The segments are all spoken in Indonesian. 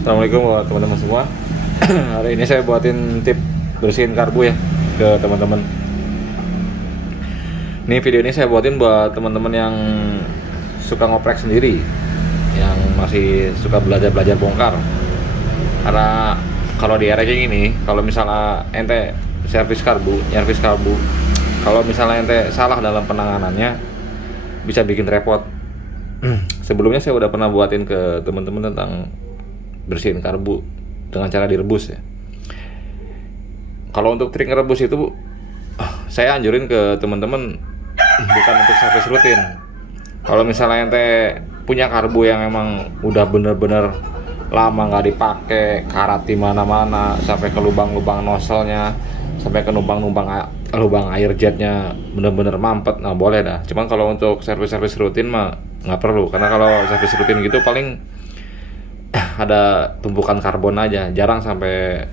Assalamualaikum buat teman-teman semua. Hari ini saya buatin tip bersihin karbu ya ke teman-teman. Ini video ini saya buatin buat teman-teman yang suka ngoprek sendiri, yang masih suka belajar bongkar. Karena kalau di era kayak gini, kalau misalnya ente nyervis karbu, kalau misalnya ente salah dalam penanganannya, bisa bikin repot. Sebelumnya saya udah pernah buatin ke teman-teman tentang bersihin karbu dengan cara direbus ya. Kalau untuk trik ngerebus itu saya anjurin ke teman-teman bukan untuk servis rutin. Kalau misalnya ente punya karbu yang emang udah bener-bener lama nggak dipakai, karat di mana-mana, sampai ke lubang-lubang nozzle-nya, sampai ke lubang air jetnya bener-bener mampet, nah boleh dah. Cuman kalau untuk servis rutin mah nggak perlu, karena kalau servis rutin gitu paling ada tumpukan karbon aja, jarang sampai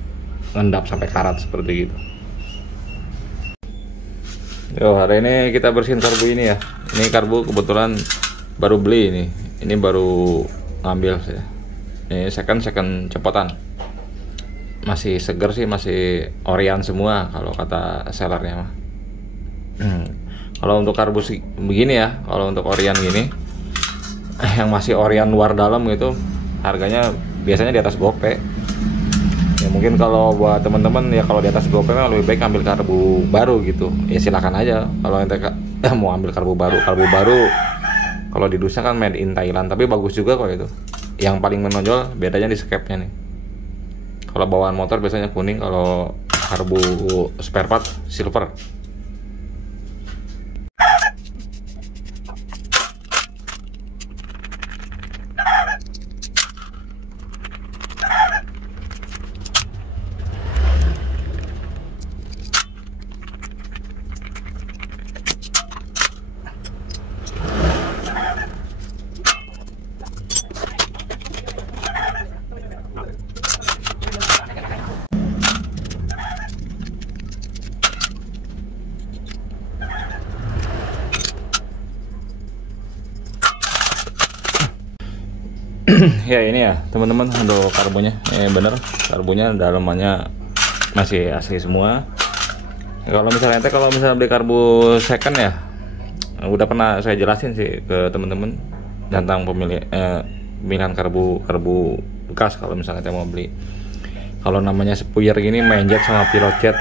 ngendap sampai karat seperti gitu. Yo, hari ini kita bersihin karbu ini ya. Ini karbu kebetulan baru beli ini baru ngambil sih. Ini second cepotan. Masih seger sih, masih Orion semua kalau kata sellernya mah. Kalau untuk karbu begini ya, kalau untuk Orion gini yang masih Orion luar dalam gitu, harganya biasanya di atas gope. Ya mungkin kalau buat teman-teman ya, kalau di atas gope mah lebih baik ambil karbu baru gitu. Ya silakan aja kalau ente mau ambil karbu baru kalau di dusnya kan made in Thailand, tapi bagus juga kok itu. Yang paling menonjol bedanya di skepnya nih. Kalau bawaan motor biasanya kuning, kalau karbu spare part silver. Ya ini ya teman-teman untuk karbunya, bener karbunya dalamannya masih asli semua. Kalau misalnya beli karbu second ya, udah pernah saya jelasin sih ke teman-teman tentang pemilihan karbu bekas. Kalau misalnya ente mau beli, kalau namanya spuyer gini, main jet sama pilot jet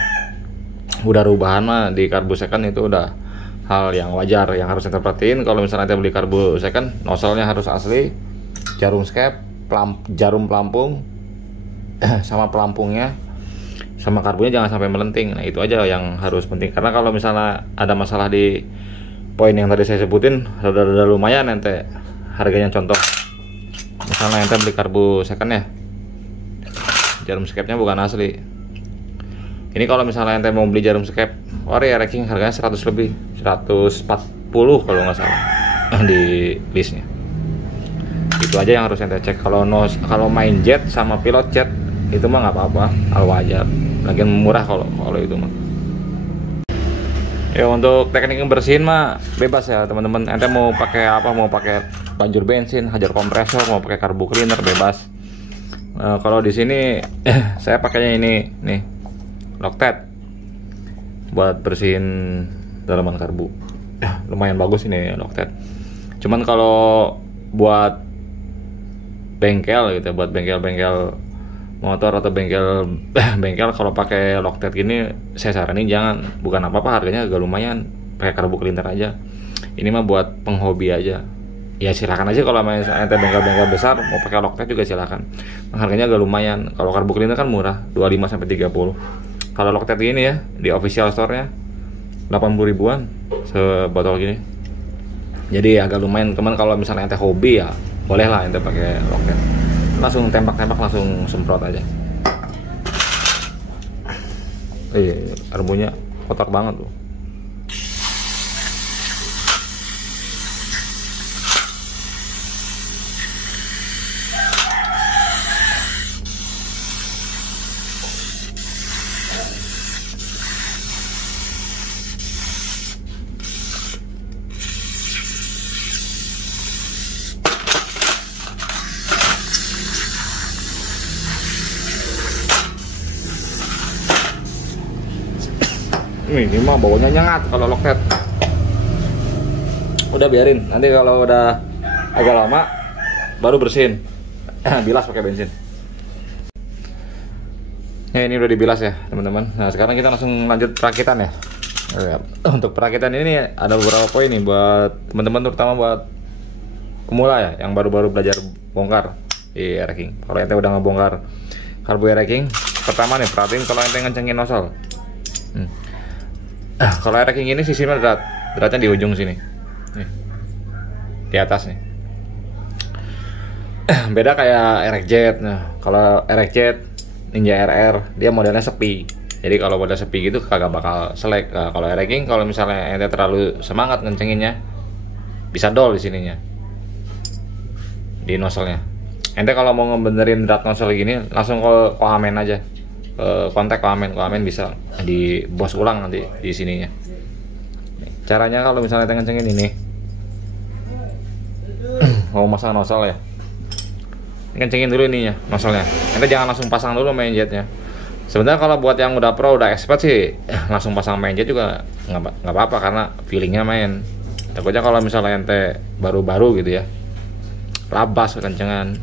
udah rubahan mah di karbu second itu udah hal yang wajar, yang harus ente perhatiin. Kalau misalnya ente beli karbu second, nozzle-nya harus asli, jarum skep, jarum pelampung sama pelampungnya sama karbunya jangan sampai melenting. Nah itu aja yang harus penting, karena kalau misalnya ada masalah di poin yang tadi saya sebutin, rada lumayan ente harganya. Contoh misalnya ente beli karbu second ya, jarum skepnya bukan asli. Ini kalau misalnya ente mau beli jarum skep ori ranking harganya 100 lebih, 140 kalau nggak salah di listnya. Itu aja yang harus ente cek. Kalau main jet sama pilot jet itu mah nggak apa-apa, hal wajar, lagian murah kalau itu mah. Ya untuk teknik bersihin mah bebas ya teman-teman. Ente mau pakai apa, mau pakai banjur bensin, hajar kompresor, mau pakai karbu cleaner, bebas. Kalau di sini saya pakainya ini nih, Loctite buat bersihin dalaman karbu. Lumayan bagus ini Loctite. Cuman kalau buat bengkel gitu, buat bengkel motor atau bengkel kalau pakai Loctite gini, saya saranin jangan. Bukan apa-apa, harganya agak lumayan, pakai karbu cleaner aja. Ini mah buat penghobi aja. Ya silakan aja, kalau ente bengkel besar mau pakai Loctite juga silakan. Harganya agak lumayan. Kalau karbu cleaner kan murah, 25 sampai 30. Kalau Loctite gini ya, di official store-nya 80 ribuan sebotol gini. Jadi agak lumayan teman. Kalau misalnya ente hobi ya boleh lah ente pakai Loctite, langsung tembak langsung semprot aja. Karbunya kotak banget tuh. Ini mah baunya nyengat kalau loktet. Udah biarin, nanti kalau udah agak lama baru bersihin. Bilas pakai bensin. Ya, ini udah dibilas ya teman-teman. Nah sekarang kita langsung lanjut perakitan ya. Untuk perakitan ini ada beberapa poin nih buat teman-teman, terutama buat pemula ya, yang baru-baru belajar bongkar di racking. Kalau ente udah ngebongkar karbu racking, pertama nih perhatiin kalau ente ngencengin nozzle. Kalau racking ini sistemnya beratnya di ujung sini, nih, di atas nih. Beda kayak RX-Jet. Nah kalau RX-Jet Ninja RR dia modelnya sepi, jadi kalau model sepi gitu kagak bakal selek. Nah, kalau racking, kalau misalnya ente terlalu semangat ngencenginnya, bisa dol di sininya, di nozzle-nya. Ente kalau mau ngebenerin drat nozzle gini, langsung ke Koamen aja, kontak Koamen bisa di bos ulang nanti di sininya. Caranya kalau misalnya ente ngencengin ini, mau masang nozzle ya, kencengin dulu ininya, nozzle-nya. Ente jangan langsung pasang dulu main jetnya. Sebenarnya kalau buat yang udah pro, udah expert sih, langsung pasang main jet juga nggak apa-apa karena feelingnya main. Takutnya kalau misalnya ente baru-baru gitu ya, labas kencengan.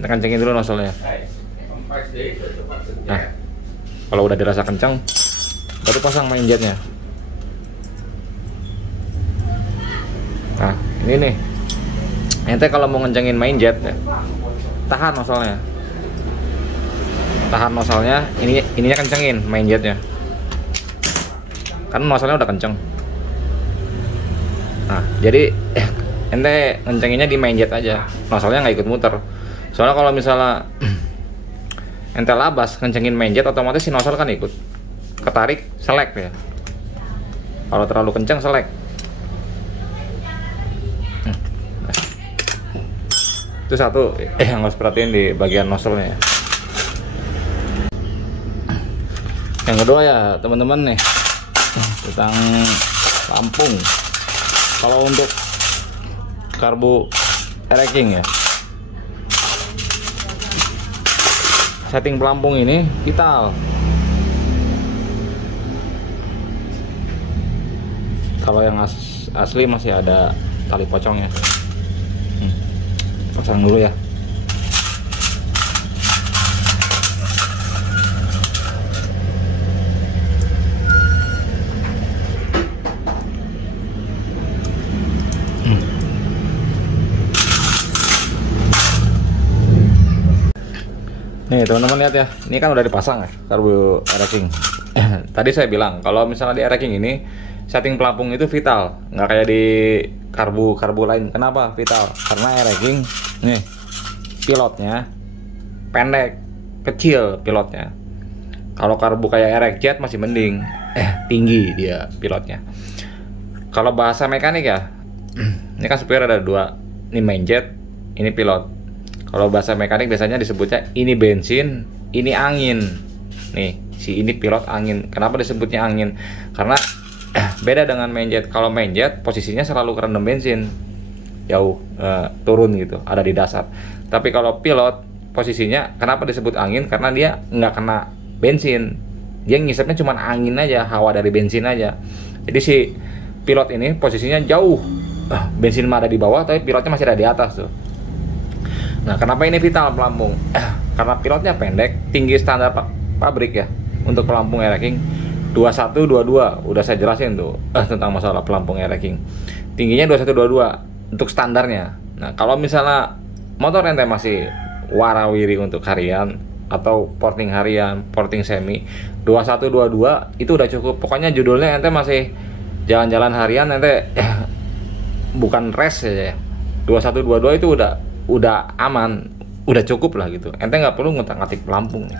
Ente kencengin dulu nozzle-nya. Nah, kalau udah dirasa kencang, baru pasang main jetnya. Nah, ini nih. Ente kalau mau ngencengin main jet ya, tahan nozzle-nya. Tahan nozzle-nya, ininya kencengin main jetnya. Kan nozzle-nya udah kenceng. Nah, jadi ente ngencenginnya di main jet aja. Nozzle-nya nggak ikut muter. Soalnya kalau misalnya ente labas kencengin main jet, otomatis si nozzle kan ikut ketarik, selek ya. Kalau terlalu kenceng selek. Itu satu yang harus perhatiin di bagian nozzle-nya ya. Yang kedua ya teman-teman nih, tentang pelampung. Kalau untuk karbu racking ya, setting pelampung ini vital. Kalau yang asli masih ada tali pocongnya. Pasang dulu ya. Nih teman-teman lihat ya, ini kan udah dipasang ya karbu racking. Tadi saya bilang kalau misalnya di racking ini setting pelampung itu vital, nggak kayak di karbu lain. Kenapa vital? Karena racking nih pilotnya pendek, kecil pilotnya. Kalau karbu kayak RX-Jet masih mending, tinggi dia pilotnya. Kalau bahasa mekanik ya, ini kan supir ada dua, ini main jet, ini pilot. Kalau bahasa mekanik biasanya disebutnya ini bensin, ini angin. Nih, si ini pilot angin. Kenapa disebutnya angin? Karena beda dengan main jet. Kalau main jet posisinya selalu kerendam bensin, jauh turun gitu, ada di dasar. Tapi kalau pilot posisinya kenapa disebut angin? Karena dia nggak kena bensin, dia ngisapnya cuma angin aja, hawa dari bensin aja. Jadi si pilot ini posisinya jauh, bensin mah ada di bawah, tapi pilotnya masih ada di atas tuh. Nah, kenapa ini vital pelampung? Karena pilotnya pendek, tinggi standar pabrik ya. Untuk pelampung racking 2122, udah saya jelasin tuh tentang masalah pelampung racking. Tingginya 2122 untuk standarnya. Nah, kalau misalnya motor ente masih warawiri untuk harian atau porting harian, porting semi, 2122 itu udah cukup. Pokoknya judulnya ente masih jalan-jalan harian, ente bukan race ya. 2122 itu udah aman, udah cukup lah gitu. Ente nggak perlu ngutak-ngatik pelampung,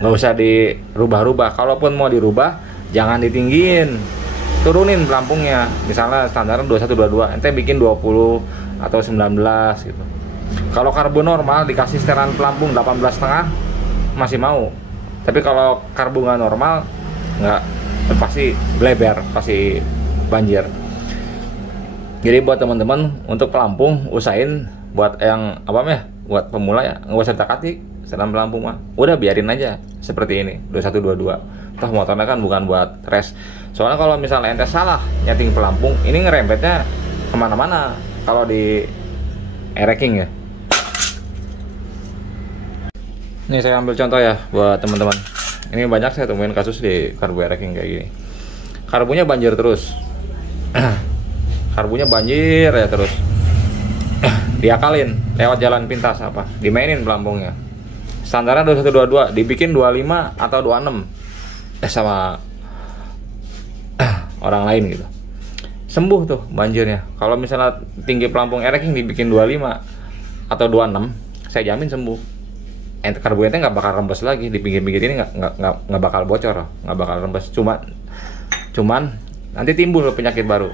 nggak usah dirubah-rubah. Kalaupun mau dirubah, jangan ditinggiin, turunin pelampungnya. Misalnya standar 2122, ente bikin 20 atau 19 gitu. Kalau karbu normal dikasih setelan pelampung 18,5 masih mau. Tapi kalau karbu nggak normal, nggak, pasti bleber, pasti banjir. Jadi buat teman-teman untuk pelampung usahain buat yang apa ya, buat pemula ya nggak usah tak-atik setelan pelampung mah. Udah biarin aja seperti ini 2122. toh motornya kan bukan buat race. Soalnya kalau misalnya ente salah nyeting pelampung, ini ngerempetnya kemana-mana kalau di e-racking ya. Ini saya ambil contoh ya buat teman-teman. Ini banyak saya temuin kasus di karbu e-racking kayak gini. Karbunya banjir terus. Karbunya banjir ya terus. Diakalin lewat jalan pintas apa? Dimainin pelampungnya. Standarnya 2122, dibikin 25 atau 26. Sama orang lain gitu. Sembuh tuh banjirnya. Kalau misalnya tinggi pelampung e-racking dibikin 25 atau 26, saya jamin sembuh. Karbu ente nggak bakal rembes lagi di pinggir-pinggir ini, nggak bakal bocor, nggak bakal rembes. Cuman nanti timbul penyakit baru.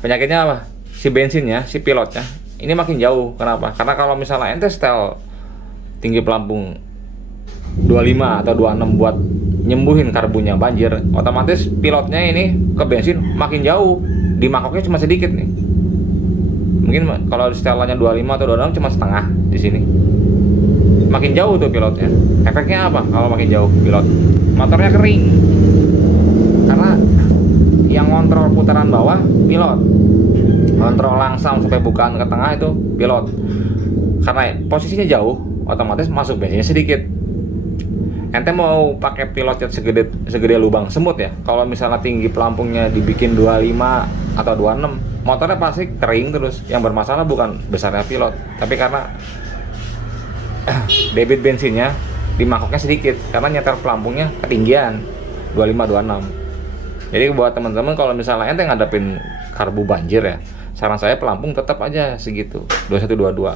Penyakitnya apa? Si bensinnya, si pilotnya ini makin jauh. Kenapa? Karena kalau misalnya ente setel tinggi pelampung 25 atau 26 buat nyembuhin karbunya banjir, otomatis pilotnya ini ke bensin makin jauh, di mangkoknya cuma sedikit nih. Mungkin kalau setelannya 25 atau 26 cuma setengah di sini. Makin jauh tuh pilotnya. Efeknya apa kalau makin jauh pilot? Motornya kering. Karena yang ngontrol putaran bawah pilot. Kontrol langsam sampai bukaan ke tengah itu pilot. Karena posisinya jauh, otomatis masuk bensinnya sedikit. Ente mau pakai pilot jet segede lubang semut ya. Kalau misalnya tinggi pelampungnya dibikin 25 atau 26, motornya pasti kering terus. Yang bermasalah bukan besarnya pilot, tapi karena debit bensinnya di mangkoknya sedikit karena nyetel pelampungnya ketinggian 25-26. Jadi buat teman-teman kalau misalnya ente ngadepin karbu banjir ya, saran saya pelampung tetap aja segitu 2122.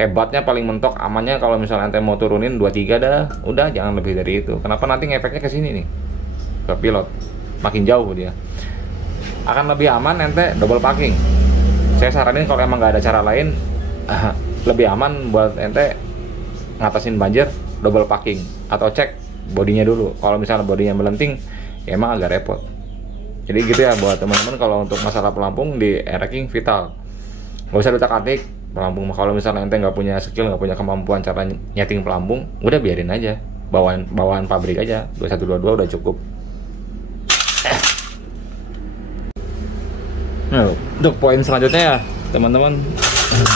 Hebatnya paling mentok amannya kalau misalnya ente mau turunin 23 dah, udah jangan lebih dari itu. Kenapa nanti ngefeknya ke sini nih, ke pilot, makin jauh dia. Akan lebih aman ente double parking. Saya saranin kalau emang nggak ada cara lain, lebih aman buat ente ngatasin banjir double parking atau cek bodinya dulu. Kalau misalnya bodinya melenting, ya emang agak repot. Jadi gitu ya buat teman-teman kalau untuk masalah pelampung di e-racking vital. Nggak usah diutak-atik pelampung. Kalau misalnya ente nggak punya skill, nggak punya kemampuan cara nyeting pelampung, udah biarin aja, bawaan pabrik aja 2122 udah cukup. Nah, untuk poin selanjutnya ya teman-teman,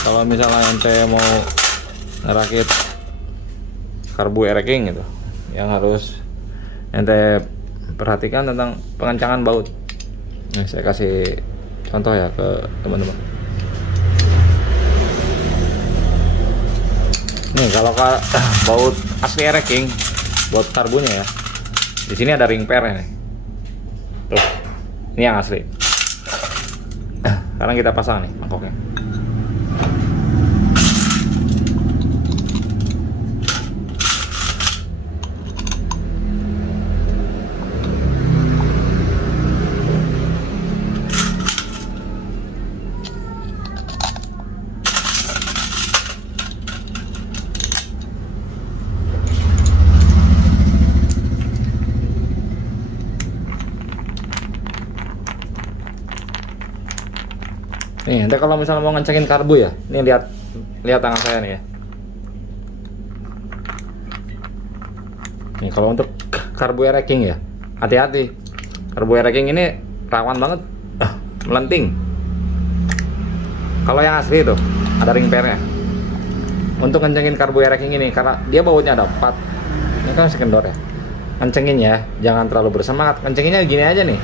kalau misalnya ente mau ngerakit karbu e-racking gitu, yang harus ente perhatikan tentang pengencangan baut. Nah, saya kasih contoh ya ke teman-teman. Nih kalau baut asli e-racking, baut karbunya ya, di sini ada ring pair nih. Tuh, ini yang asli. Sekarang kita pasang nih mangkoknya. Nih, nanti kalau misalnya mau ngencengin karbu ya, nih lihat tangan saya nih ya. Nih kalau untuk karbu e-racking ya, hati-hati. Karbu e-racking ini rawan banget melenting. Kalau yang asli itu ada ring pairnya. Untuk ngencengin karbu e-racking ini, karena dia bautnya ada 4. Ini kan masih kendor ya. Kencengin ya, jangan terlalu bersemangat. Kencenginnya gini aja nih.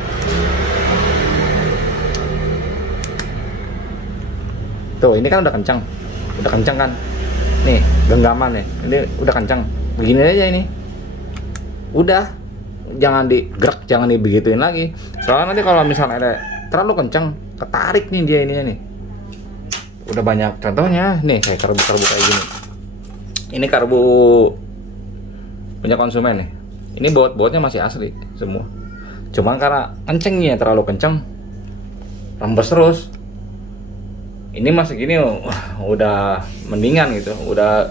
Tuh, ini kan udah kencang kan. Nih, genggaman nih. Ini udah kencang. Begini aja ini. Udah, jangan digerak, jangan dibegituin lagi. Soalnya nanti kalau misalnya ada terlalu kencang, ketarik nih dia ini nih. Udah banyak contohnya. Nih, kayak karbu kayak gini. Ini karbu punya konsumen nih. Ini baut-bautnya masih asli semua. Cuman karena kencengnya terlalu kencang, rembes terus. Ini masih gini udah mendingan gitu, udah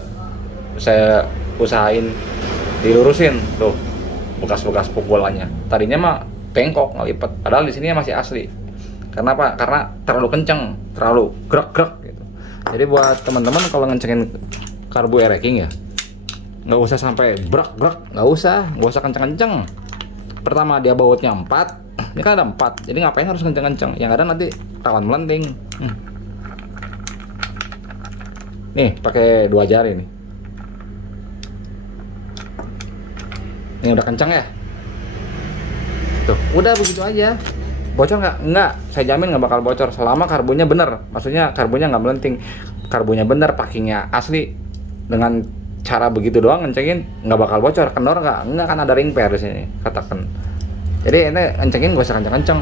saya usahain dilurusin tuh bekas-bekas pukulannya. Tadinya mah bengkok ngelipet, padahal di sini masih asli. Karena apa? Karena terlalu kenceng, terlalu gerak gitu. Jadi buat teman-teman kalau ngencengin karbu e-racking ya, nggak usah sampai brak, nggak usah kenceng-kenceng. Pertama dia bautnya 4, ini kan ada 4, jadi ngapain harus kenceng-kenceng, yang ada nanti rawan melenting. Nih pakai 2 jari nih. Ini udah kenceng ya, tuh udah begitu aja. Bocor nggak? Nggak, saya jamin nggak bakal bocor selama karbonnya bener, maksudnya karbonnya nggak melenting, karbonnya bener, packingnya asli. Dengan cara begitu doang ngencengin nggak bakal bocor. Kendor nggak kan ada ring pair di sini katakan. Jadi ente kencengin gak usah kenceng-kenceng.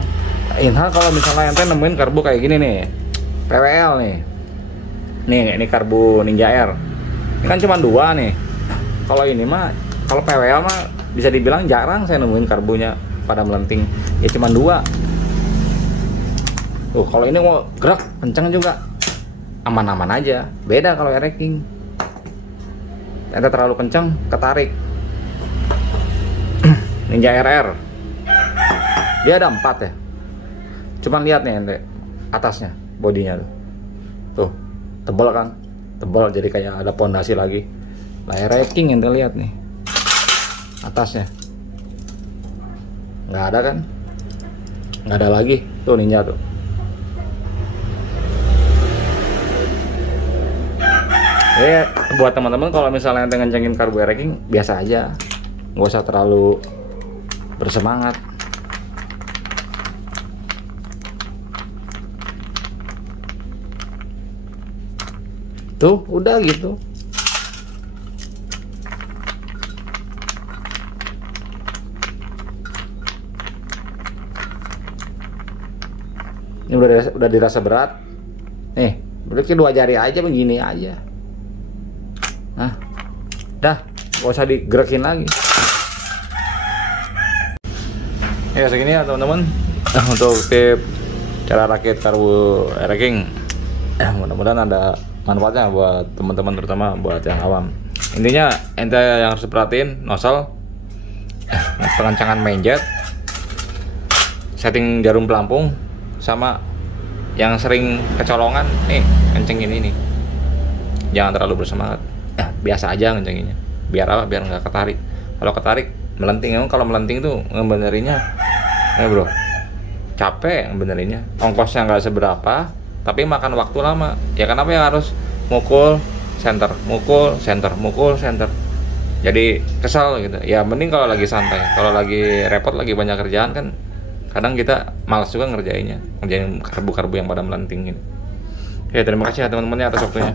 Inhal kalau misalnya ente nemuin karbu kayak gini nih, PWL nih, ini karbu Ninja Air, ini kan cuma 2 nih. Kalau ini mah, kalau PWL mah bisa dibilang jarang saya nemuin karbunya pada melenting, ya cuma 2. Tuh kalau ini mau gerak kenceng juga, aman-aman aja. Beda kalau air racking, ente terlalu kenceng ketarik. Ninja RR dia ada 4 ya, cuman lihat nih ente atasnya, bodinya tuh tebal kan, tebal, jadi kayak ada pondasi lagi. Air racking ente lihat nih atasnya nggak ada kan, nggak ada lagi tuh Ninja tuh. Buat teman-teman kalau misalnya ente ngencengin karbu air racking biasa aja, nggak usah terlalu bersemangat. Tuh udah gitu. Ini udah dirasa berat. Nih, berarti 2 jari aja begini aja. Nah, dah, gak usah digerakin lagi. Ya segini ya teman-teman untuk tip cara rakit karbu air racking. Mudah-mudahan ada manfaatnya buat teman-teman, terutama buat yang awam. Intinya ente yang harus perhatiin nozzle, pengencangan main jet, setting jarum pelampung, sama yang sering kecolongan nih, kencengin ini. Jangan terlalu bersemangat, biasa aja ngencenginnya. Biar apa? Biar nggak ketarik. Kalau ketarik melenting, emang kalau melenting tuh ngebenerinnya bro capek, ngebenerinnya ongkosnya nggak seberapa, tapi makan waktu lama. Ya kenapa yang harus mukul center, jadi kesal gitu. Ya mending kalau lagi santai. Kalau lagi repot, lagi banyak kerjaan kan kadang kita malas juga ngerjain karbu-karbu yang pada melenting ini. Oke, terima kasih ya teman-teman atas waktunya.